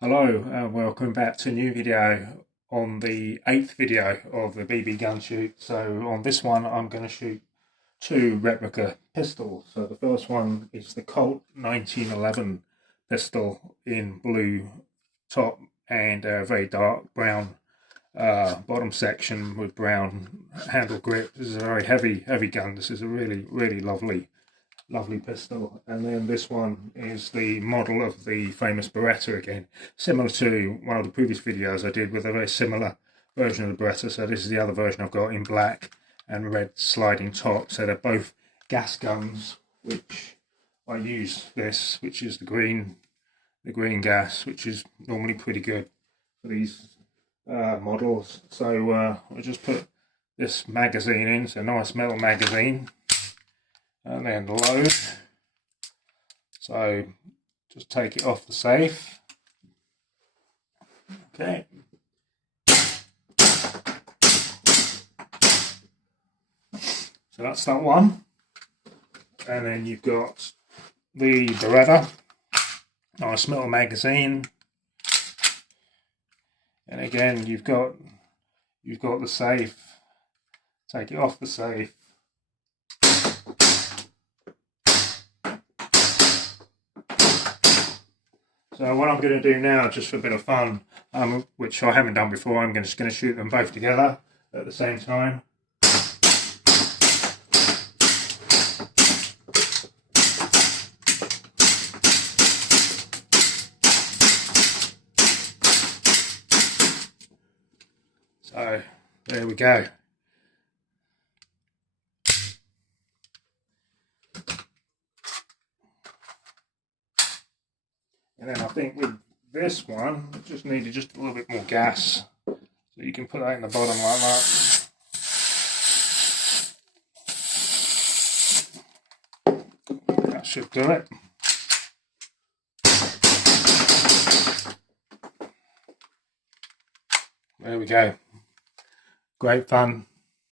Hello and welcome back to a new video on the 8th video of the BB gun shoot. So on this one I'm going to shoot two replica pistols. So the first one is the Colt 1911 pistol in blue top and a very dark brown bottom section with brown handle grip. This is a very heavy gun. This is a really lovely pistol. And then this one is the model of the famous Beretta again, similar to one of the previous videos I did with a very similar version of the Beretta. So this is the other version I've got in black and red sliding top. So they're both gas guns, which I use this, which is the green gas, which is normally pretty good for these models. So I just put this magazine in. It's a nice metal magazine, and then load. So just take it off the safe. Okay. So that's that one. And then you've got the Beretta. Nice metal magazine. And again you've got the safe. Take it off the safe. So what I'm going to do now, just for a bit of fun, which I haven't done before, I'm just going to shoot them both together at the same time. So there we go. And then I think with this one, I just needed just a little bit more gas. So you can put that in the bottom like that. That should do it. There we go. Great fun.